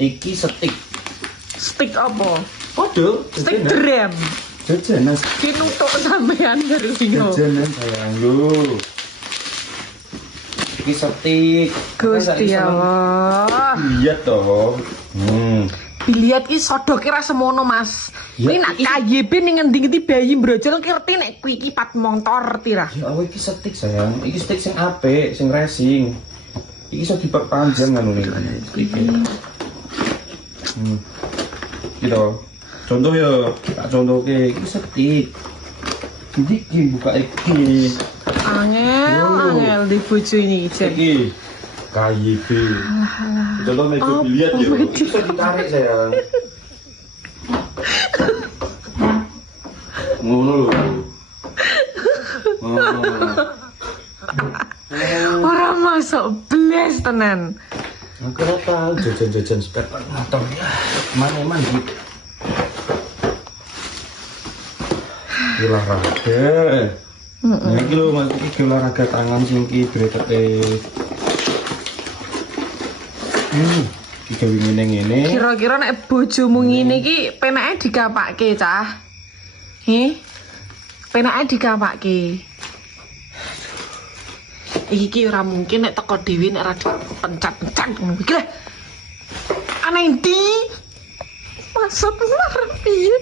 Iki stick. Stick apa? Podo. Stick drum. Jajanan. Kinutuk sampean baru singo. Jajanan sayang lu. Iki stick. Gusti Allah. Lihat toh. Biliat ki sodoke ra semono, Mas. Ya, Kuwi nak KYB ning ngendi-ngendi bayi brojol ngerti nek kuwi iki pat motor tira. Ya Allah iki stick sayang. Iki stick sing apik, sing racing. Iki iso diperpanjang ngono iki. Gitu. Contoh ya, tak contohke iki stick. Iki buka iki. Angel di bojo ini jen. Iki KYB. Contoh nek biliat ya. Iso ditarik sayang. Ngono lho. Ora masuk bles tenan. Aku ora tau jajan-jajan spare part motor ya. Mana gitu. Olahraga. Nah, iki lho Mas, iki olahraga tangan sing iki bretete. Iki ngene-ngene. Kira-kira nek bojomu ngene iki penake digapakke, Cah? Penake digapakke. Iki ora mungkin nek teko dhewe nek ora pencet-pencet ngono iki lho. Ana endi? Maksud piye?